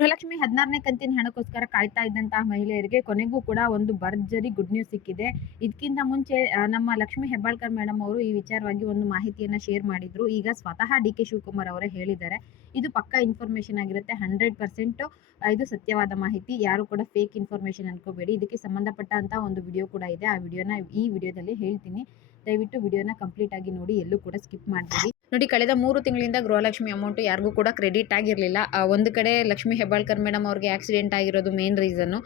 ಗೃಹಲಕ್ಷ್ಮಿ 16ನೇ ಕಂತಿನ ಹಣಕ್ಕೋಸ್ಕರ ಕಾಯ್ತಾ ಇದ್ದಂತಹ ಮಹಿಳೆಯರಿಗೆ ಕೊನೆಗೂ ಕೂಡ ಒಂದು ಭರ್ಜರಿ ಗುಡ್ ನ್ಯೂಸ್ ಸಿಕ್ಕಿದೆ. ಇದಕ್ಕಿಂತ ಮುಂಚೆ ನಮ್ಮ ಲಕ್ಷ್ಮಿ ಹೆಬ್ಬಾಳ್ಕರ್ ಮೇಡಮ್ ಅವರು ಈ ವಿಚಾರವಾಗಿ ಒಂದು ಮಾಹಿತಿಯನ್ನ ಶೇರ್ ಮಾಡಿದ್ರು. ಈಗ ಸ್ವತಃ ಡಿ.ಕೆ. ಶಿವಕುಮಾರ್ ಅವರೇ ಹೇಳಿದ್ದಾರೆ. ಇದು ಪಕ್ಕಾ ಇನ್ಫಾರ್ಮೇಷನ್ ಆಗಿರುತ್ತೆ. 100% ಇದು ಸತ್ಯವಾದ ಮಾಹಿತಿ. ಯಾರು ಕೂಡ ಫೇಕ್ ಇನ್ಫಾರ್ಮೇಷನ್ ಅನ್ಕೋಬೇಡಿ. ಇದಕ್ಕೆ ಸಂಬಂಧಪಟ್ಟಂತಹ ಒಂದು ವಿಡಿಯೋ ಕೂಡ ಇದೆ. ಆ ವಿಡಿಯೋನ ಈ ವಿಡಿಯೋದಲ್ಲಿ ಹೇಳ್ತೀನಿ. ದಯವಿಟ್ಟು ವಿಡಿಯೋನ ಕಂಪ್ಲೀಟ್ ಆಗಿ ನೋಡಿ, ಎಲ್ಲೂ ಕೂಡ ಸ್ಕಿಪ್ ಮಾಡಬೇಡಿ. ನೋಡಿ, ಕಳೆದ 3 ತಿಂಗಳಿಂದ ಗೃಹಲಕ್ಷ್ಮಿ ಅಮೌಂಟ್ ಯಾರಿಗೂ ಕೂಡ ಕ್ರೆಡಿಟ್ ಆಗಿರಲಿಲ್ಲ. ಒಂದು ಕಡೆ ಲಕ್ಷ್ಮಿ ಹೆಬ್ಬಾಳ್ಕರ್ ಮೇಡಮ್ ಅವ್ರಿಗೆ ಆಕ್ಸಿಡೆಂಟ್ ಆಗಿರೋದು ಮೇನ್ ರೀಸನ್ನು.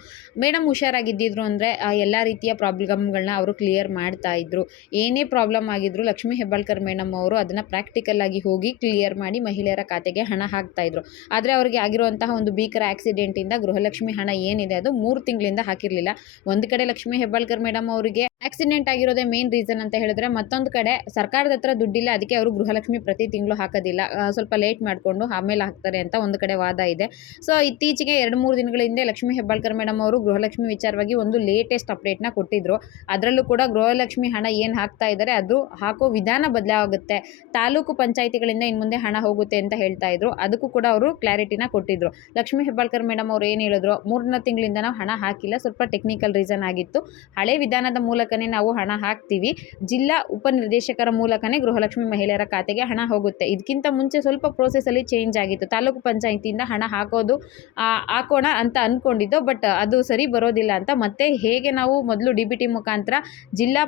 ಮೇಡಮ್ ಹುಷಾರಾಗಿದ್ದಿದ್ರು ಅಂದರೆ ಎಲ್ಲ ರೀತಿಯ ಪ್ರಾಬ್ಲಮ್ಗಳನ್ನ ಅವರು ಕ್ಲಿಯರ್ ಮಾಡ್ತಾ ಇದ್ರು. ಏನೇ ಪ್ರಾಬ್ಲಮ್ ಆಗಿದ್ರು ಲಕ್ಷ್ಮಿ ಹೆಬ್ಬಾಳ್ಕರ್ ಮೇಡಮ್ ಅವರು ಅದನ್ನು ಪ್ರಾಕ್ಟಿಕಲ್ ಆಗಿ ಹೋಗಿ ಕ್ಲಿಯರ್ ಮಾಡಿ ಮಹಿಳೆಯರ ಖಾತೆಗೆ ಹಣ ಹಾಕ್ತಾ ಇದ್ರು. ಆದರೆ ಅವರಿಗೆ ಆಗಿರುವಂತಹ ಒಂದು ಭೀಕರ ಆಕ್ಸಿಡೆಂಟಿಂದ ಗೃಹಲಕ್ಷ್ಮಿ ಹಣ ಏನಿದೆ ಅದು 3 ತಿಂಗಳಿಂದ ಹಾಕಿರಲಿಲ್ಲ. ಒಂದು ಕಡೆ ಲಕ್ಷ್ಮಿ ಹೆಬ್ಬಾಳ್ಕರ್ ಮೇಡಮ್ ಅವರಿಗೆ ಆಕ್ಸಿಡೆಂಟ್ ಆಗಿರೋದೇ ಮೇನ್ ರೀಸನ್ ಅಂತ ಹೇಳಿದ್ರೆ, ಮತ್ತೊಂದು ಕಡೆ ಸರ್ಕಾರದ ಹತ್ರ ದುಡ್ಡಿಲ್ಲ, ಅದಕ್ಕೆ ಅವರು ಗೃಹಲಕ್ಷ್ಮಿ ಪ್ರತಿ ತಿಂಗಳು ಹಾಕೋದಿಲ್ಲ, ಸ್ವಲ್ಪ ಲೇಟ್ ಮಾಡಿಕೊಂಡು ಆಮೇಲೆ ಹಾಕ್ತಾರೆ ಅಂತ ಒಂದು ಕಡೆ ವಾದ ಇದೆ. ಸೊ ಇತ್ತೀಚೆಗೆ 2-3 ದಿನಗಳ ಹಿಂದೆ ಲಕ್ಷ್ಮಿ ಹೆಬ್ಬಾಳ್ಕರ್ ಮೇಡಮ್ ಅವರು ಗೃಹಲಕ್ಷ್ಮಿ ವಿಚಾರವಾಗಿ ಒಂದು ಲೇಟೆಸ್ಟ್ ಅಪ್ಡೇಟ್ನ ಕೊಟ್ಟಿದ್ರು. ಅದರಲ್ಲೂ ಕೂಡ ಗೃಹಲಕ್ಷ್ಮಿ ಹಣ ಏನು ಹಾಕ್ತಾ ಇದ್ದಾರೆ ಅದು ಹಾಕೋ ವಿಧಾನ ಬದಲಾಗುತ್ತೆ, ತಾಲೂಕು ಪಂಚಾಯಿತಿಗಳಿಂದ ಇನ್ನು ಮುಂದೆ ಹಣ ಹೋಗುತ್ತೆ ಅಂತ ಹೇಳ್ತಾ ಇದ್ರು. ಅದಕ್ಕೂ ಕೂಡ ಅವರು ಕ್ಲಾರಿಟಿನ ಕೊಟ್ಟಿದ್ರು. ಲಕ್ಷ್ಮಿ ಹೆಬ್ಬಾಳ್ಕರ್ ಮೇಡಮ್ ಅವರು ಏನು ಹೇಳಿದ್ರು, 3 ತಿಂಗಳಿಂದ ನಾವು ಹಣ ಹಾಕಿಲ್ಲ, ಸ್ವಲ್ಪ ಟೆಕ್ನಿಕಲ್ ರೀಸನ್ ಆಗಿತ್ತು, ಹಳೆ ವಿಧಾನದ ಮೂಲಕನೇ ನಾವು ಹಣ ಹಾಕ್ತೀವಿ, ಜಿಲ್ಲಾ ಉಪನಿರ್ದೇಶಕರ ಮೂಲಕನೇ ಗೃಹಲಕ್ಷ್ಮಿ ಮಹಿಳೆಯರ ಖಾತೆಗೆ ಹಣ ಹೋಗುತ್ತೆ. ಇದಕ್ಕಿಂತ ಮುಂಚೆ ಸ್ವಲ್ಪ ಪ್ರೋಸೆಸ್ಸಲ್ಲಿ ಚೇಂಜ್ ಆಗಿತ್ತು, ತಾಲೂಕು ಪಂಚಾಯಿತಿಯಿಂದ ಹಣ ಹಾಕೋಣ ಅಂತ ಅಂದ್ಕೊಂಡಿದ್ದು, ಬಟ್ ಅದು ಸರಿ ಬರೋದಿಲ್ಲ ಅಂತ ಮತ್ತೆ ಹೇಗೆ ನಾವು ಮೊದಲು DBT ಮುಖಾಂತರ ಜಿಲ್ಲಾ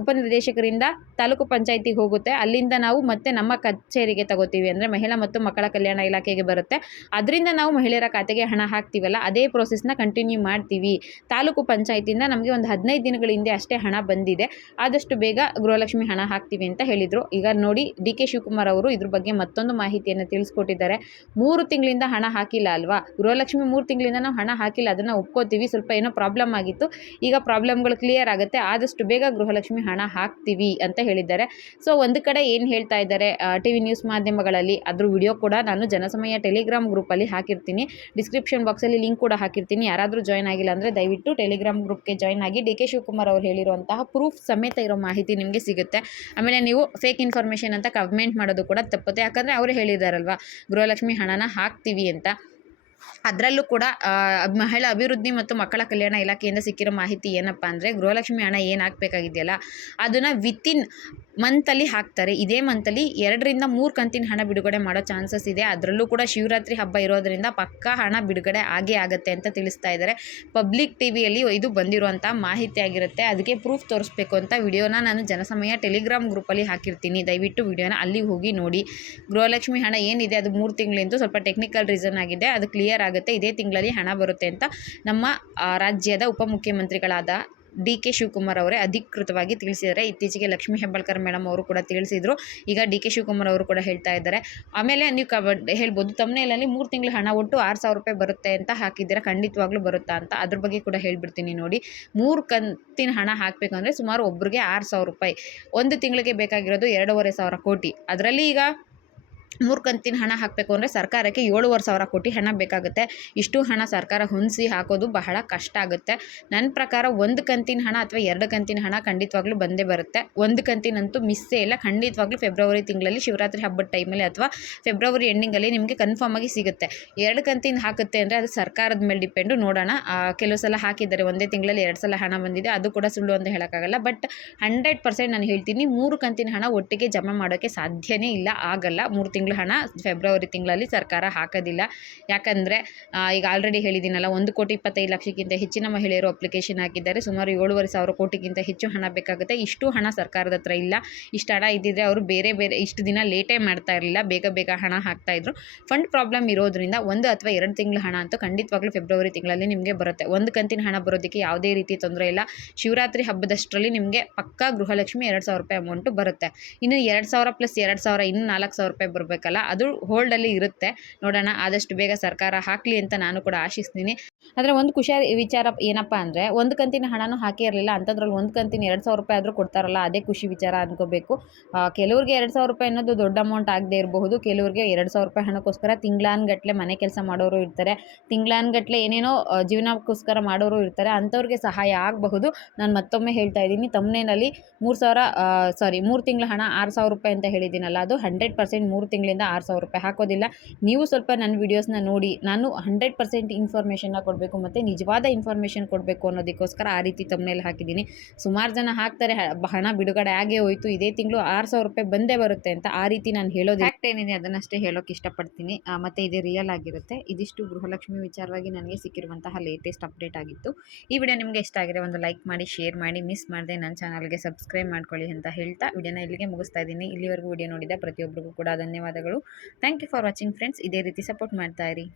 ಉಪನಿರ್ದೇಶಕರಿಂದ ತಾಲೂಕು ಪಂಚಾಯಿತಿಗೆ ಹೋಗುತ್ತೆ, ಅಲ್ಲಿಂದ ನಾವು ಮತ್ತೆ ನಮ್ಮ ಕಚೇರಿಗೆ ತಗೋತೀವಿ, ಅಂದರೆ ಮಹಿಳಾ ಮತ್ತು ಮಕ್ಕಳ ಕಲ್ಯಾಣ ಇಲಾಖೆಗೆ ಬರುತ್ತೆ, ಅದರಿಂದ ನಾವು ಮಹಿಳೆಯರ ಖಾತೆಗೆ ಹಣ ಹಾಕ್ತೀವಲ್ಲ ಅದೇ ಪ್ರೋಸೆಸ್ನ ಕಂಟಿನ್ಯೂ ಮಾಡ್ತೀವಿ. ತಾಲೂಕು ಪಂಚಾಯಿತಿಯಿಂದ ನಮಗೆ ಒಂದು 15 ದಿನಗಳ ಹಿಂದೆ ಅಷ್ಟೇ ಹಣ ಬಂದಿದೆ, ಆದಷ್ಟು ಬೇಗ ಗೃಹಲಕ್ಷ್ಮಿ ಹಣ ಹಾಕ್ತೀವಿ ಅಂತ ಹೇಳಿದರು. ಈಗ ನೋಡಿ, ಡಿ.ಕೆ. ಶಿವಕುಮಾರ್ ಅವರು ಇದ್ರ ಬಗ್ಗೆ ಮತ್ತೊಂದು ಮಾಹಿತಿಯನ್ನು ತಿಳಿಸ್ಕೊಟ್ಟಿದ್ದಾರೆ. 3 ತಿಂಗಳಿಂದ ಹಣ ಹಾಕಿಲ್ಲ ಅಲ್ವಾ, ಗೃಹಲಕ್ಷ್ಮಿ 3 ತಿಂಗಳಿಂದ ನಾವು ಹಣ ಹಾಕಿಲ್ಲ, ಅದನ್ನು ಒಪ್ಕೋತೀವಿ, ಸ್ವಲ್ಪ ಏನೋ ಪ್ರಾಬ್ಲಮ್ ಆಗಿತ್ತು, ಈಗ ಪ್ರಾಬ್ಲಮ್ಗಳು ಕ್ಲಿಯರ್ ಆಗುತ್ತೆ, ಆದಷ್ಟು ಬೇಗ ಗೃಹಲಕ್ಷ್ಮಿ ಹಣ ಹಾಕ್ತೀವಿ ಅಂತ ಹೇಳಿದ್ದಾರೆ. ಸೊ ಒಂದು ಕಡೆ ಏನು ಹೇಳ್ತಾ ಇದ್ದಾರೆ TV ನ್ಯೂಸ್ ಮಾಧ್ಯಮಗಳಲ್ಲಿ, ಅದ್ರ ವಿಡಿಯೋ ಕೂಡ ನಾನು ಜನಸಮಯ ಟೆಲಿಗ್ರಾಮ್ ಗ್ರೂಪಲ್ಲಿ ಹಾಕಿರ್ತೀನಿ, ಡಿಸ್ಕ್ರಿಪ್ಷನ್ ಬಾಕ್ಸಲ್ಲಿ ಲಿಂಕ್ ಕೂಡ ಹಾಕಿರ್ತೀನಿ. ಯಾರಾದರೂ ಜಾಯ್ನ್ ಆಗಿಲ್ಲ ಅಂದರೆ ದಯವಿಟ್ಟು ಟೆಲಿಗ್ರಾಮ್ ಗ್ರೂಪ್ಗೆ ಜಾಯ್ನ್ ಆಗಿ. ಡಿ.ಕೆ. ಶಿವಕುಮಾರ್ ಅವರು ಹೇಳಿರುವಂತಹ ಪ್ರೂಫ್ ಸಮೇತ ಇರೋ ಮಾಹಿತಿ ನಿಮಗೆ ಸಿಗುತ್ತೆ. ಆಮೇಲೆ ನೀವು ಫೇಕ್ ಇನ್ಫಾರ್ಮೇಷನ್ ಅಂತ ಕಮೆಂಟ್ ಮಾಡೋದು ಕೂಡ ತಪ್ಪುತ್ತೆ, ಯಾಕಂದರೆ ಅವರೇ ಹೇಳಿದಾರಲ್ವಾ ಗೃಹಲಕ್ಷ್ಮಿ ಹಣನ ಹಾಕ್ತೀವಿ ಅಂತ. ಅದರಲ್ಲೂ ಕೂಡ ಮಹಿಳಾ ಅಭಿವೃದ್ಧಿ ಮತ್ತು ಮಕ್ಕಳ ಕಲ್ಯಾಣ ಇಲಾಖೆಯಿಂದ ಸಿಕ್ಕಿರೋ ಮಾಹಿತಿ ಏನಪ್ಪ ಅಂದರೆ, ಗೃಹಲಕ್ಷ್ಮಿ ಹಣ ಏನು ಹಾಕಬೇಕಾಗಿದೆಯಲ್ಲ ಅದನ್ನು ವಿತಿನ್ ಮಂತಲ್ಲಿ ಹಾಕ್ತಾರೆ. ಇದೇ ಮಂತಲ್ಲಿ 2-3 ಕಂತಿನ ಹಣ ಬಿಡುಗಡೆ ಮಾಡೋ ಚಾನ್ಸಸ್ ಇದೆ. ಅದರಲ್ಲೂ ಕೂಡ ಶಿವರಾತ್ರಿ ಹಬ್ಬ ಇರೋದರಿಂದ ಪಕ್ಕಾ ಹಣ ಬಿಡುಗಡೆ ಆಗೇ ಆಗುತ್ತೆ ಅಂತ ತಿಳಿಸ್ತಾ ಇದ್ದಾರೆ. ಪಬ್ಲಿಕ್ ಟಿವಿಯಲ್ಲಿ ಇದು ಬಂದಿರುವಂಥ ಮಾಹಿತಿ ಆಗಿರುತ್ತೆ. ಅದಕ್ಕೆ ಪ್ರೂಫ್ ತೋರಿಸ್ಬೇಕು ಅಂತ ವಿಡಿಯೋನ ನಾನು ಜನಸಮಯ ಟೆಲಿಗ್ರಾಮ್ ಗ್ರೂಪಲ್ಲಿ ಹಾಕಿರ್ತೀನಿ, ದಯವಿಟ್ಟು ವಿಡಿಯೋನ ಅಲ್ಲಿ ಹೋಗಿ ನೋಡಿ. ಗೃಹಲಕ್ಷ್ಮಿ ಹಣ ಏನಿದೆ ಅದು 3 ತಿಂಗಳಿಂದ ಸ್ವಲ್ಪ ಟೆಕ್ನಿಕಲ್ ರೀಸನ್ ಆಗಿದೆ, ಅದು ಕ್ಲಿಯರ್ ಆಗುತ್ತೆ, ಇದೇ ತಿಂಗಳಲ್ಲಿ ಹಣ ಬರುತ್ತೆ ಅಂತ ನಮ್ಮ ರಾಜ್ಯದ ಉಪಮುಖ್ಯಮಂತ್ರಿಗಳಾದ ಡಿ.ಕೆ. ಶಿವಕುಮಾರ್ ಅವರೇ ಅಧಿಕೃತವಾಗಿ ತಿಳಿಸಿದ್ದಾರೆ. ಇತ್ತೀಚೆಗೆ ಲಕ್ಷ್ಮಿ ಹೆಬ್ಬಾಳ್ಕರ್ ಮೇಡಮ್ ಅವರು ಕೂಡ ತಿಳಿಸಿದರು, ಈಗ ಡಿ.ಕೆ. ಶಿವಕುಮಾರ್ ಅವರು ಕೂಡ ಹೇಳ್ತಾ ಇದ್ದಾರೆ. ಆಮೇಲೆ ನೀವು ಹೇಳ್ಬೋದು, ತಮ್ಮನೇಲಲ್ಲಿ 3 ತಿಂಗಳ ಹಣ ಒಟ್ಟು 6,000 ರೂಪಾಯಿ ಬರುತ್ತೆ ಅಂತ ಹಾಕಿದ್ದೀರಾ, ಖಂಡಿತವಾಗ್ಲೂ ಬರುತ್ತಾ ಅಂತ. ಅದ್ರ ಬಗ್ಗೆ ಕೂಡ ಹೇಳ್ಬಿಡ್ತೀನಿ ನೋಡಿ. 3 ಕಂತಿನ ಹಣ ಹಾಕಬೇಕು ಅಂದರೆ ಸುಮಾರು ಒಬ್ಬರಿಗೆ 6,000 ರೂಪಾಯಿ, ಒಂದು ತಿಂಗಳಿಗೆ ಬೇಕಾಗಿರೋದು 2,500 ಕೋಟಿ. ಅದರಲ್ಲಿ ಈಗ 3 ಕಂತಿನ ಹಣ ಹಾಕಬೇಕು ಅಂದರೆ ಸರ್ಕಾರಕ್ಕೆ 7,500 ಕೋಟಿ ಹಣ ಬೇಕಾಗುತ್ತೆ. ಇಷ್ಟು ಹಣ ಸರ್ಕಾರ ಹೊಂದಿಸಿ ಹಾಕೋದು ಬಹಳ ಕಷ್ಟ ಆಗುತ್ತೆ. ನನ್ನ ಪ್ರಕಾರ 1 ಕಂತಿನ ಹಣ ಅಥವಾ 2 ಕಂತಿನ ಹಣ ಖಂಡಿತವಾಗ್ಲೂ ಬಂದೇ ಬರುತ್ತೆ. 1 ಕಂತಿನಂತೂ ಮಿಸ್ಸೇ ಇಲ್ಲ, ಖಂಡಿತವಾಗ್ಲೂ ಫೆಬ್ರವರಿ ತಿಂಗಳಲ್ಲಿ ಶಿವರಾತ್ರಿ ಹಬ್ಬದ ಟೈಮಲ್ಲಿ ಅಥವಾ ಫೆಬ್ರವರಿ ಎಂಡಿಂಗಲ್ಲಿ ನಿಮಗೆ ಕನ್ಫರ್ಮ್ ಆಗಿ ಸಿಗುತ್ತೆ. 2 ಕಂತಿನ ಹಾಕುತ್ತೆ ಅಂದರೆ ಅದು ಸರ್ಕಾರದ ಮೇಲೆ ಡಿಪೆಂಡು, ನೋಡೋಣ. ಕೆಲವು ಸಲ ಹಾಕಿದ್ದಾರೆ, ಒಂದೇ ತಿಂಗಳಲ್ಲಿ 2 ಸಲ ಹಣ ಬಂದಿದೆ, ಅದು ಕೂಡ ಸುಳ್ಳು ಅಂತ ಹೇಳೋಕ್ಕಾಗಲ್ಲ. ಬಟ್ 100% ನಾನು ಹೇಳ್ತೀನಿ, 3 ಕಂತಿನ ಹಣ ಒಟ್ಟಿಗೆ ಜಮಾ ಮಾಡೋಕ್ಕೆ ಸಾಧ್ಯನೇ ಇಲ್ಲ, ಆಗಲ್ಲ. 3 ತಿಂಗಳ ಹಣ ಫೆಬ್ರವರಿ ತಿಂಗಳಲ್ಲಿ ಸರ್ಕಾರ ಹಾಕೋದಿಲ್ಲ. ಯಾಕಂದರೆ ಈಗ ಆಲ್ರೆಡಿ ಹೇಳಿದ್ದೀನಲ್ಲ, 1,25,00,000ಕ್ಕಿಂತ ಹೆಚ್ಚಿನ ಮಹಿಳೆಯರು ಅಪ್ಲಿಕೇಶನ್ ಹಾಕಿದ್ದಾರೆ. ಸುಮಾರು 7,500 ಕೋಟಿಗಿಂತ ಹೆಚ್ಚು ಹಣ ಬೇಕಾಗುತ್ತೆ. ಇಷ್ಟು ಹಣ ಸರ್ಕಾರದ ಹತ್ರ ಇಲ್ಲ. ಇಷ್ಟು ಹಣ ಇದ್ದಿದ್ರೆ ಅವರು ಬೇರೆ ಇಷ್ಟು ದಿನ ಲೇಟೇ ಮಾಡ್ತಾ ಇರಲಿಲ್ಲ, ಬೇಗ ಹಣ ಹಾಕ್ತಾಯಿದ್ರು. ಫಂಡ್ ಪ್ರಾಬ್ಲಮ್ ಇರೋದ್ರಿಂದ 1 ಅಥವಾ 2 ತಿಂಗಳ ಹಣ ಅಂತೂ ಖಂಡಿತವಾಗ್ಲೂ ಫೆಬ್ರವರಿ ತಿಂಗಳಲ್ಲಿ ನಿಮಗೆ ಬರುತ್ತೆ. 1 ಕಂತಿನ ಹಣ ಬರೋದಕ್ಕೆ ಯಾವುದೇ ರೀತಿ ತೊಂದರೆ ಇಲ್ಲ. ಶಿವರಾತ್ರಿ ಹಬ್ಬದಷ್ಟರಲ್ಲಿ ನಿಮಗೆ ಪಕ್ಕಾ ಗೃಹಲಕ್ಷ್ಮಿ 2,000 ರೂಪಾಯಿ ಅಮೌಂಟು ಬರುತ್ತೆ. ಇನ್ನು 2,000 + 2,000 ಇನ್ನು 4,000 ರೂಪಾಯಿ ಬರಬೇಕಲ್ಲ, ಅದು ಹೋಲ್ಡಲ್ಲಿ ಇರುತ್ತೆ. ನೋಡೋಣ, ಆದಷ್ಟು ಬೇಗ ಸರ್ಕಾರ ಹಾಕಲಿ ಅಂತ ನಾನು ಕೂಡ ಆಶಿಸ್ತೀನಿ. ಆದರೆ ಒಂದು ಖುಷಿ ವಿಚಾರ ಏನಪ್ಪ ಅಂದರೆ, 1 ಕಂತಿನ ಹಣನೂ ಹಾಕೇ ಇರಲಿಲ್ಲ, ಅಂಥದ್ರಲ್ಲಿ 1 ಕಂತಿನ 2,000 ರೂಪಾಯಿ ಆದರೂ ಕೊಡ್ತಾರಲ್ಲ, ಅದೇ ಖುಷಿ ವಿಚಾರ ಅಂದ್ಕೋಬೇಕು. ಕೆಲವ್ರಿಗೆ 2,000 ರೂಪಾಯಿ ಅನ್ನೋದು ದೊಡ್ಡ ಅಮೌಂಟ್ ಆಗದೇ ಇರಬಹುದು. ಕೆಲವ್ರಿಗೆ 2,000 ರೂಪಾಯಿ ಹಣಕ್ಕೋಸ್ಕರ ತಿಂಗಳಾನ್ಗಟ್ಟಲೆ ಮನೆ ಕೆಲಸ ಮಾಡೋರು ಇರ್ತಾರೆ, ತಿಂಗಳಾನ್ಗಟ್ಟಲೆ ಏನೇನೋ ಜೀವನಕ್ಕೋಸ್ಕರ ಮಾಡೋರು ಇರ್ತಾರೆ, ಅಂಥವ್ರಿಗೆ ಸಹಾಯ ಆಗಬಹುದು. ನಾನು ಮತ್ತೊಮ್ಮೆ ಹೇಳ್ತಾ ಇದ್ದೀನಿ, ತಮ್ಮನೇನಲ್ಲಿ 3 ತಿಂಗಳ ಹಣ 6,000 ರೂಪಾಯಿ ಅಂತ ಹೇಳಿದ್ದೀನಲ್ಲ, ಅದು 100% 3 ತಿಂಗಳ ತಿಂಗಳಿಂದ 6,000 ರೂಪಾಯಿ ಹಾಕೋದಿಲ್ಲ. ನೀವು ಸ್ವಲ್ಪ ನನ್ನ ವಿಡಿಯೋಸ್ನ ನೋಡಿ, ನಾನು 100% ಇನ್ಫಾರ್ಮೇಷನ್ನ ಕೊಡಬೇಕು ಮತ್ತು ನಿಜವಾದ ಇನ್ಫಾರ್ಮೇಷನ್ ಕೊಡಬೇಕು ಅನ್ನೋದಕ್ಕೋಸ್ಕರ ಆ ರೀತಿ ತಮ್ನೇಲ್ ಹಾಕಿದ್ದೀನಿ. ಸುಮಾರು ಜನ ಹಾಕ್ತಾರೆ ಹಣ ಬಿಡುಗಡೆ ಆಗೇ ಹೋಯಿತು, ಇದೇ ತಿಂಗಳು 6,000 ರೂಪಾಯಿ ಬಂದೇ ಬರುತ್ತೆ ಅಂತ. ಆ ರೀತಿ ನಾನು ಹೇಳೋದು ಫ್ಯಾಕ್ಟ್ ಏನಿದೆ ಅದನ್ನಷ್ಟೇ ಹೇಳೋಕ್ಕೆ ಇಷ್ಟಪಡ್ತೀನಿ. ಮತ್ತು ಇದು ರಿಯಲ್ ಆಗಿರುತ್ತೆ. ಇದಿಷ್ಟು ಗೃಹಲಕ್ಷ್ಮಿ ವಿಚಾರವಾಗಿ ನನಗೆ ಸಿಕ್ಕಿರುವಂತಹ ಲೇಟೆಸ್ಟ್ ಅಪ್ಡೇಟ್ ಆಗಿತ್ತು. ಈ ವಿಡಿಯೋ ನಿಮಗೆ ಇಷ್ಟ ಆಗಿದೆ ಒಂದು ಲೈಕ್ ಮಾಡಿ, ಶೇರ್ ಮಾಡಿ, ಮಿಸ್ ಮಾಡದೆ ನನ್ನ ಚಾನಲ್ಗೆ ಸಬ್ಸ್ಕ್ರೈಬ್ ಮಾಡ್ಕೊಳ್ಳಿ ಅಂತ ಹೇಳ್ತಾ ವಿಡಿಯೋನ ಇಲ್ಲಿಗೆ ಮುಗಿಸ್ತಾ ಇದ್ದೀನಿ. ಇಲ್ಲಿವರೆಗೂ ವಿಡಿಯೋ ನೋಡಿದ ಪ್ರತಿಯೊಬ್ಬರಿಗೂ ಕೂಡ ಧನ್ಯವಾದಗಳು. Thank you for watching friends. ಇದೇ ರೀತಿ ಸಪೋರ್ಟ್ ಮಾಡ್ತಾ ಇರಿ.